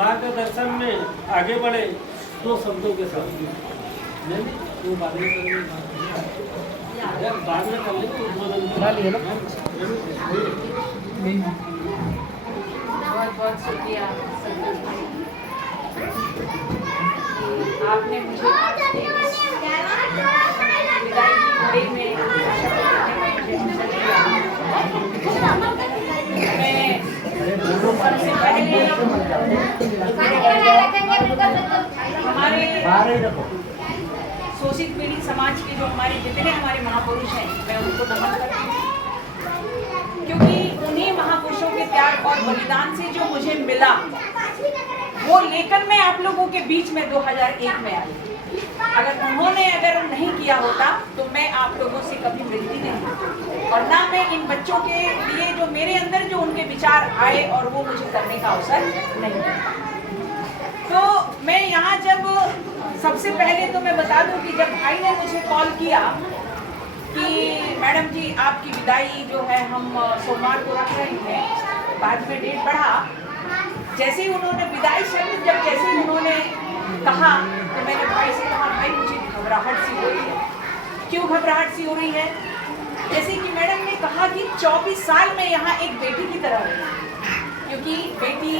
मार्गदर्शन में आगे बढ़े दो शब्दों के साथ। नहीं वो बाद में करेंगे, बाद में कर लेंगे उद्बोधन बना लिए ना। बहुत बहुत शुक्रिया आपने मुझे विदाई की घड़ी में सबसे पहले हमारे शोषित पीड़ित समाज के जो हमारे जितने हमारे महापुरुष हैं मैं उनको नमन करती हूँ, क्योंकि उन्हीं महापुरुषों के त्याग और बलिदान से जो मुझे मिला वो लेकर मैं आप लोगों के बीच में 2001 में आई। अगर उन्होंने नहीं किया होता तो मैं आप लोगों से कभी मिलती नहीं, और ना मैं इन बच्चों के लिए जो मेरे अंदर जो उनके विचार आए और वो मुझे करने का अवसर नहीं मिला। तो मैं यहाँ जब सबसे पहले तो मैं बता दूं कि जब भाई ने मुझे कॉल किया कि मैडम जी आपकी विदाई जो है हम सोमवार को रख रहे हैं, बाद में डेट बढ़ा, जैसे ही उन्होंने विदाई शब्द जैसे ही उन्होंने कहा तो मैंने भाई से कहा भाई मुझे घबराहट सी हो रही है। क्यों घबराहट सी हो रही है? जैसे कि मैडम ने कहा कि 24 साल में यहाँ एक बेटी की तरह रही, क्योंकि बेटी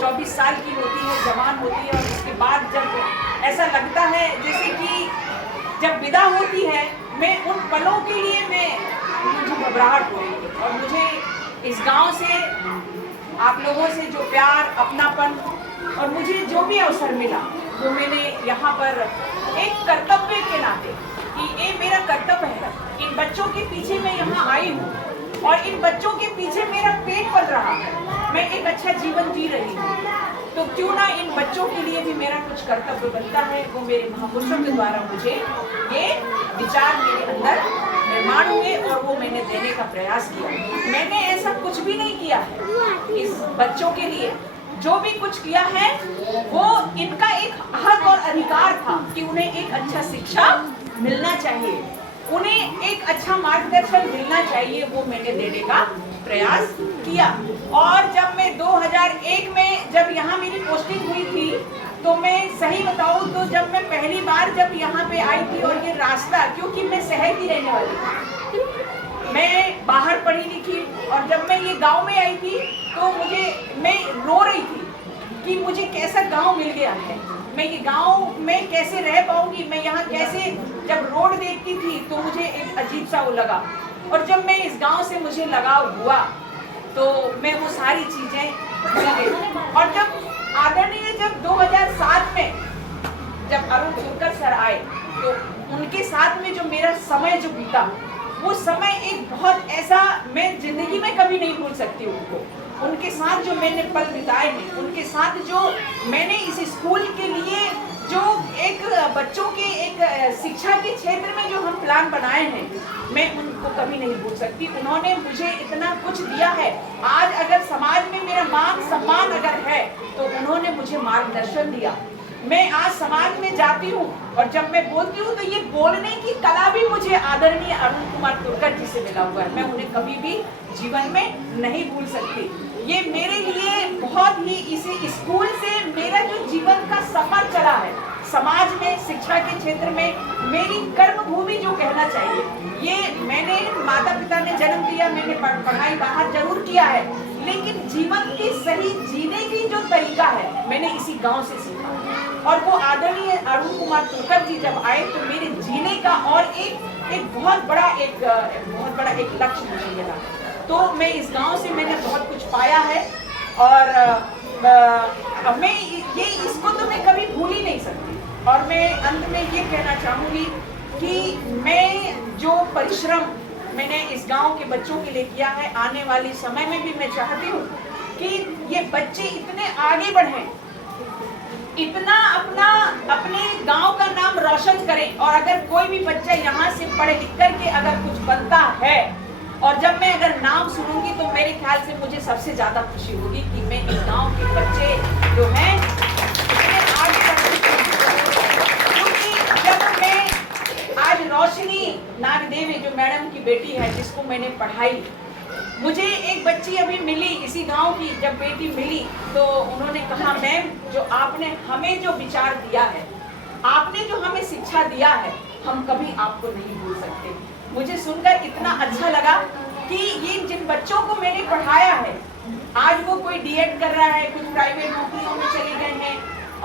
24 साल की होती है, जवान होती है, और उसके बाद जब ऐसा लगता है जैसे कि जब विदा होती है मैं उन पलों के लिए मुझे घबराहट हो रही है। और मुझे इस गांव से आप लोगों से जो प्यार, अपनापन और मुझे जो भी अवसर मिला वो मैंने यहाँ पर एक कर्तव्य के नाते कि ये मेरा कर्तव्य है, इन बच्चों के पीछे मैं यहाँ आई हूँ और इन बच्चों के पीछे मेरा पेट पल रहा है, मैं एक अच्छा जीवन जी रही हूँ, तो क्यों ना इन बच्चों के लिए भी मेरा कुछ कर्तव्य बनता है। वो मेरे महापुरुषों के द्वारा मुझे ये विचार मेरे अंदर निर्माण हुए और वो मैंने देने का प्रयास किया। मैंने ऐसा कुछ भी नहीं किया है, इस बच्चों के लिए जो भी कुछ किया है वो इनका एक हक और अधिकार था कि उन्हें एक अच्छा शिक्षा मिलना चाहिए, उन्हें एक अच्छा मार्गदर्शन मिलना चाहिए, वो मैंने देने का प्रयास किया। और जब मैं 2001 में जब यहाँ मेरी पोस्टिंग हुई थी तो मैं सही बताऊँ तो जब मैं पहली बार जब यहाँ पे आई थी और ये रास्ता, क्योंकि मैं शहर की रहने वाली थी, मैं बाहर पढ़ी लिखी, और जब मैं ये गांव में आई थी तो मैं रो रही थी कि मुझे कैसा गांव मिल गया है, मैं ये गांव में कैसे रह पाऊंगी, मैं यहाँ कैसे, जब रोड देखती थी तो मुझे एक अजीब सा वो लगा। और जब मैं इस गांव से मुझे लगाव हुआ तो मैं वो सारी चीजें भूल गई। और जब आदरणीय जब 2007 में जब अरुण तुरकर सर आए तो उनके साथ में जो मेरा समय जो बीता वो समय एक बहुत ऐसा, मैं जिंदगी में कभी नहीं भूल सकती उनको, उनके साथ जो मैंने पल बिताए हैं, उनके साथ जो मैंने इस स्कूल के लिए जो एक बच्चों के एक शिक्षा के क्षेत्र में जो हम प्लान बनाए हैं मैं उनको कभी नहीं भूल सकती। उन्होंने मुझे इतना कुछ दिया है, आज अगर समाज में मेरा मान सम्मान अगर है तो उन्होंने मुझे मार्गदर्शन दिया। मैं आज समाज में जाती हूँ और जब मैं बोलती हूँ तो ये बोलने की कला भी मुझे आदरणीय अरुण कुमार तुरकर जी से मिला हुआ है, मैं उन्हें कभी भी जीवन में नहीं भूल सकती। ये मेरे लिए बहुत ही इसी स्कूल से मेरा जो जीवन का सफर चला है, समाज में शिक्षा के क्षेत्र में मेरी कर्म भूमि जो कहना चाहिए, ये मैंने माता पिता ने जन्म दिया, मैंने पढ़ाई बाहर जरूर किया है, लेकिन जीवन की सही जीने की जो तरीका है मैंने इसी गांव से सीखा। और वो आदरणीय अरुण कुमार तुरकर जी जब आए तो मेरे जीने का और एक बहुत बड़ा एक लक्ष्य मुझे मिला। तो मैं इस गांव से मैंने बहुत कुछ पाया है और मैं ये इसको तो मैं कभी भूल ही नहीं सकती। और मैं अंत में ये कहना चाहूँगी कि मैं जो परिश्रम मैंने इस गांव के बच्चों के लिए किया है, आने वाले समय में भी मैं चाहती हूँ कि ये बच्चे इतने आगे बढ़ें, इतना अपने गांव का नाम रोशन करें। और अगर कोई भी बच्चा यहाँ से पढ़ लिख करके अगर कुछ बनता है और जब मैं अगर नाम सुनूंगी तो मेरे ख्याल से मुझे सबसे ज्यादा खुशी होगी कि मैं इस गांव के बच्चे जो हैं आगे बढ़ क्योंकि जब मैं आज रोशनी नागदेवी जो मैडम की बेटी है जिसको मैंने पढ़ाई, मुझे एक बच्ची अभी मिली इसी गांव की, जब बेटी मिली तो उन्होंने कहा मैम जो आपने हमें जो विचार दिया है, आपने जो हमें शिक्षा दिया है, हम कभी आपको नहीं भूल सकते। मुझे सुनकर इतना अच्छा लगा कि ये जिन बच्चों को मैंने पढ़ाया है आज वो कोई डीएड कर रहा है, कुछ प्राइवेट नौकरियों में चले गए हैं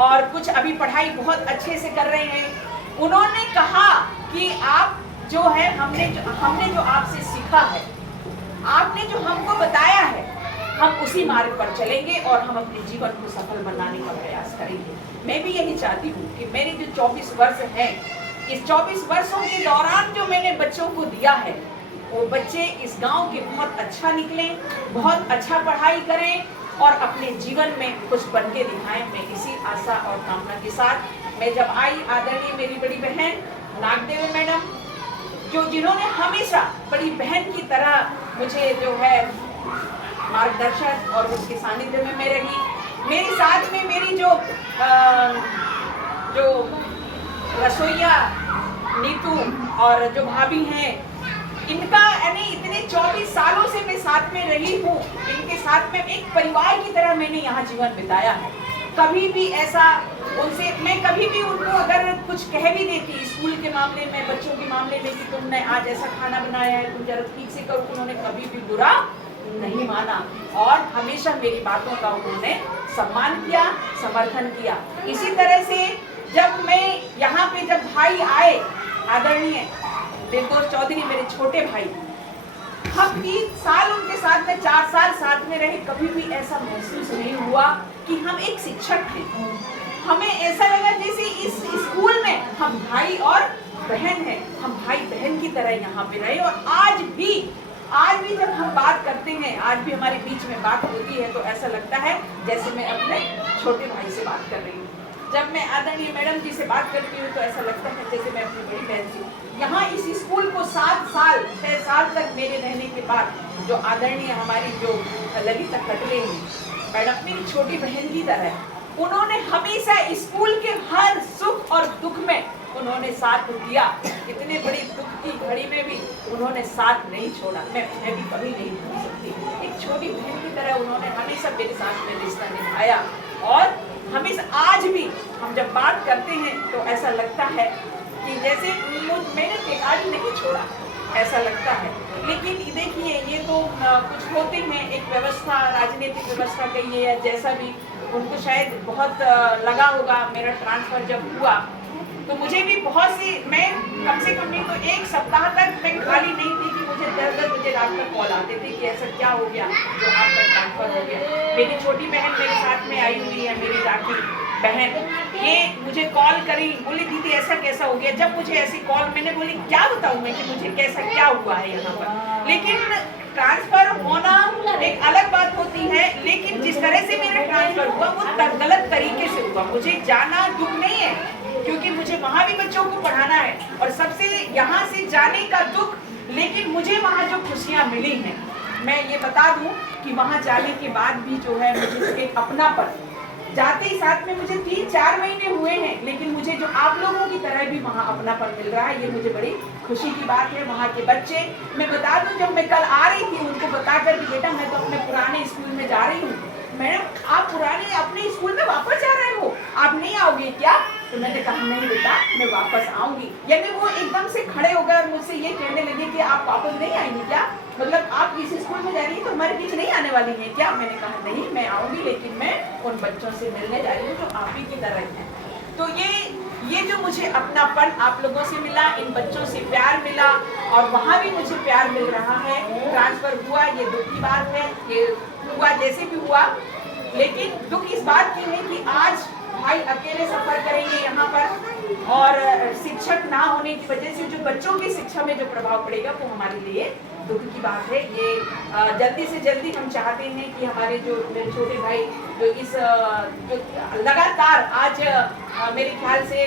और कुछ अभी पढ़ाई बहुत अच्छे से कर रहे हैं। उन्होंने कहा कि आप जो है हमने जो आपसे सीखा है, आपने जो हमको बताया है, हम उसी मार्ग पर चलेंगे और हम अपने जीवन को सफल बनाने का प्रयास करेंगे। मैं भी यही चाहती हूँ कि मेरे जो 24 वर्ष हैं, इस 24 वर्षों के दौरान जो मैंने बच्चों को दिया है, वो बच्चे इस गांव के बहुत अच्छा निकलें, बहुत अच्छा पढ़ाई करें और अपने जीवन में कुछ बन के दिखाएं। मैं इसी आशा और कामना के साथ मैं जब आई, आदरणीय मेरी बड़ी बहन नागदेवी मैडम जिन्होंने हमेशा बड़ी बहन की तरह मुझे जो है मार्गदर्शन और उसके सानिध्य में मैं रही। मेरे साथ में मेरी जो रसोईया नीतू और जो भाभी हैं, इनका यानी इतने 24 सालों से मैं साथ में रही हूँ, इनके साथ में एक परिवार की तरह मैंने यहाँ जीवन बिताया है। कभी भी ऐसा उनसे मैं कभी भी उनको अगर कुछ कह भी देती स्कूल के मामले में, बच्चों के मामले में कि तुमने आज ऐसा खाना बनाया है, तुम जरा ठीक से करो, उन्होंने कभी भी बुरा नहीं माना और हमेशा मेरी बातों का उन्होंने सम्मान किया, समर्थन किया। इसी तरह से जब मैं यहाँ पे जब भाई आए, आदरणीय निर्दोष चौधरी मेरे छोटे भाई, हम 3 साल उनके साथ में 4 साल साथ में रहे, कभी भी ऐसा महसूस नहीं हुआ कि हम एक शिक्षक हैं। हमें ऐसा लगा जैसे इस स्कूल में हम भाई और बहन हैं, हम भाई बहन की तरह यहाँ पे रहे। और आज भी जब हम बात करते हैं, आज भी हमारे बीच में बात होती है तो ऐसा लगता है जैसे मैं अपने छोटे भाई से बात कर रही हूँ। जब मैं आदरणीय मैडम जी से बात करती हूँ तो ऐसा लगता है जैसे मैं अपनी बड़ी बहन से। यहाँ इस स्कूल को 6 साल तक मेरे रहने के बाद जो आदरणीय हमारी जो ललिता कटले हैं मैडम, मेरी छोटी बहन की तरह, उन्होंने हमेशा स्कूल के हर सुख और दुख में उन्होंने साथ दिया। इतने बड़ी दुख की घड़ी में भी उन्होंने साथ नहीं छोड़ा। मैं भी कभी नहीं भूल सकती। एक छोटी बहन की तरह उन्होंने हमेशा मेरे साथ में रिश्ता निभाया और हमेशा आज भी हम जब बात करते हैं तो ऐसा लगता है कि जैसे मैंने बेकार नहीं छोड़ा, ऐसा लगता है। लेकिन देखिए ये तो कुछ होते हैं, एक व्यवस्था, राजनीतिक व्यवस्था कहिए या जैसा भी, उनको शायद बहुत लगा होगा। मेरा ट्रांसफर जब हुआ तो मुझे भी बहुत सी, मैं कम से कम नहीं तो 1 सप्ताह तक मैं खाली नहीं थी कि मुझे दर मुझे रात में कॉल आते थे कि ऐसा क्या हो गया जो आपका ट्रांसफर हो गया। मेरी छोटी बहन मेरे साथ में आई हुई है, मेरी राखी बहन, ये मुझे कॉल करी, बोली दीदी ऐसा कैसा हो गया। जब मुझे ऐसी कॉल, मैंने बोली क्या बताऊं मैं कि मुझे कैसा क्या हुआ है यहाँ पर। लेकिन ट्रांसफर होना एक अलग बात होती है, लेकिन जिस तरह से मेरा ट्रांसफर हुआ वो गलत तरीके से हुआ। मुझे जाना दुख नहीं है क्योंकि मुझे वहाँ भी बच्चों को पढ़ाना है और सबसे यहाँ से जाने का दुख, लेकिन मुझे वहाँ जो खुशियाँ मिली हैं, मैं ये बता दूं कि वहाँ जाने के बाद भी जो है मुझे एक अपनापन, जाते ही साथ में मुझे 3-4 महीने हुए हैं, लेकिन मुझे जो आप लोगों की तरह भी वहाँ अपनापन मिल रहा है, ये मुझे बड़ी खुशी की बात है। वहाँ के बच्चे, मैं बता दूं जब मैं कल आ रही थी उनको बता कर कि बेटा मैं तो अपने पुराने स्कूल में जा रही हूँ। मैडम आप पुराने अपने स्कूल में वापस जा रहे हो, आप नहीं आओगे क्या? तो मैंने कहा नहीं बेटा मैं वापस आऊंगी। यानी वो एकदम से खड़े हो गए और मुझसे ये कहने लगे कि आप वापस नहीं आएंगे क्या, मतलब आप इस स्कूल में जा रही है तो हमारे बीच नहीं आने वाली है क्या? मैंने कहा नहीं मैं आऊंगी, लेकिन मैं उन बच्चों से मिलने जा रही हूँ जो आप ही की तरह हैं। तो ये जो मुझे अपनापन आप लोगों से मिला, इन बच्चों से प्यार मिला और वहाँ भी मुझे प्यार मिल रहा है। ट्रांसफर हुआ ये दुख की बात है, ये हुआ जैसे भी हुआ, लेकिन दुख इस बात की है कि आज भाई अकेले सफर करेंगे यहाँ पर और शिक्षक ना होने की वजह से जो बच्चों की शिक्षा में जो प्रभाव पड़ेगा वो हमारे लिए दुख की बात है। ये जल्दी से जल्दी हम चाहते हैं कि हमारे जो मेरे छोटे भाई जो इस जो लगातार आज मेरे ख्याल से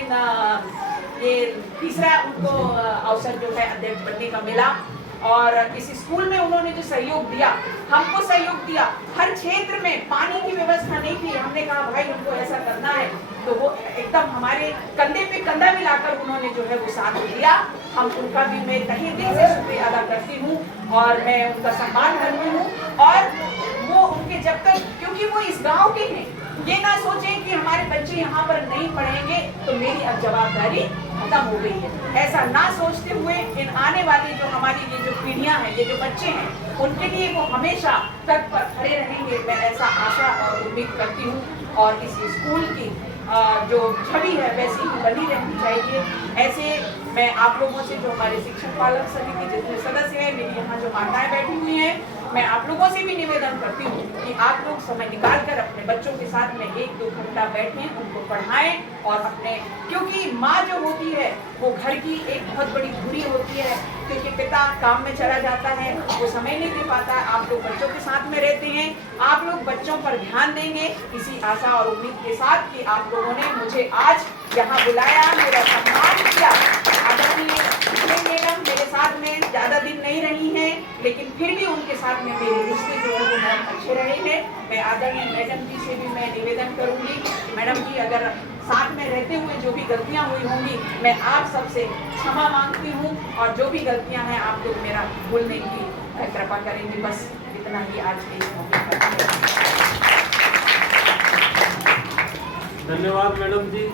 ये तीसरा उनको अवसर जो है अध्यक्ष बनने का मिला और इस स्कूल में उन्होंने जो सहयोग दिया, हमको सहयोग दिया, हर क्षेत्र में पानी की व्यवस्था नहीं थी, हमने कहा भाई उनको ऐसा करना है, तो वो एकदम हमारे कंधे पे कंधा मिलाकर उन्होंने जो है वो साथ दिया। हम उनका भी मैं तहे दिल से शुक्रिया अदा करती हूँ और मैं उनका सम्मान करती हूँ। और वो उनके जब तक, क्योंकि वो इस गांव के हैं, ये ना सोचें कि हमारे बच्चे यहाँ पर नहीं पढ़ेंगे तो मेरी अब जवाबदारी खत्म हो गई है, ऐसा ना सोचते हुए इन आने वाली जो हमारी ये जो पीढ़ियां हैं, ये जो बच्चे हैं, उनके लिए वो हमेशा तत्पर खड़े रहेंगे, मैं ऐसा आशा और उम्मीद करती हूँ। और इस स्कूल की जो छवि है वैसी ही बनी रहनी चाहिए। ऐसे मैं आप लोगों से, जो हमारे शिक्षक पालक समिति जितने सदस्य हैं, मेरी यहाँ जो माताएं बैठी हुई हैं, मैं आप लोगों से भी निवेदन करती हूँ कि आप लोग समय निकाल कर अपने बच्चों के साथ में 1-2 घंटा बैठें, उनको पढ़ाएं और अपने, क्योंकि माँ जो होती है वो घर की एक बहुत बड़ी धुरी होती है, क्योंकि पिता काम में चला जाता है, वो समय नहीं दे पाता। आप लोग बच्चों के साथ में रहते हैं, आप लोग बच्चों पर ध्यान देंगे, इसी आशा और उम्मीद के साथ कि आप लोगों ने मुझे आज यहाँ बुलाया, मेरा सम्मान किया। आदरणीय मैडम मेरे साथ में ज़्यादा दिन नहीं रही हैं, लेकिन फिर भी उनके साथ में मेरे रिश्ते जो है वो बहुत अच्छे रहे हैं। मैं आदरणीय मैडम जी से भी मैं निवेदन करूंगी कि मैडम जी अगर साथ में रहते हुए जो भी गलतियां हुई होंगी, मैं आप सबसे क्षमा मांगती हूं और जो भी गलतियां हैं आप लोग मेरा भूलने की कृपा करेंगे। बस इतना ही आज के इस मौके पर। धन्यवाद मैडम जी।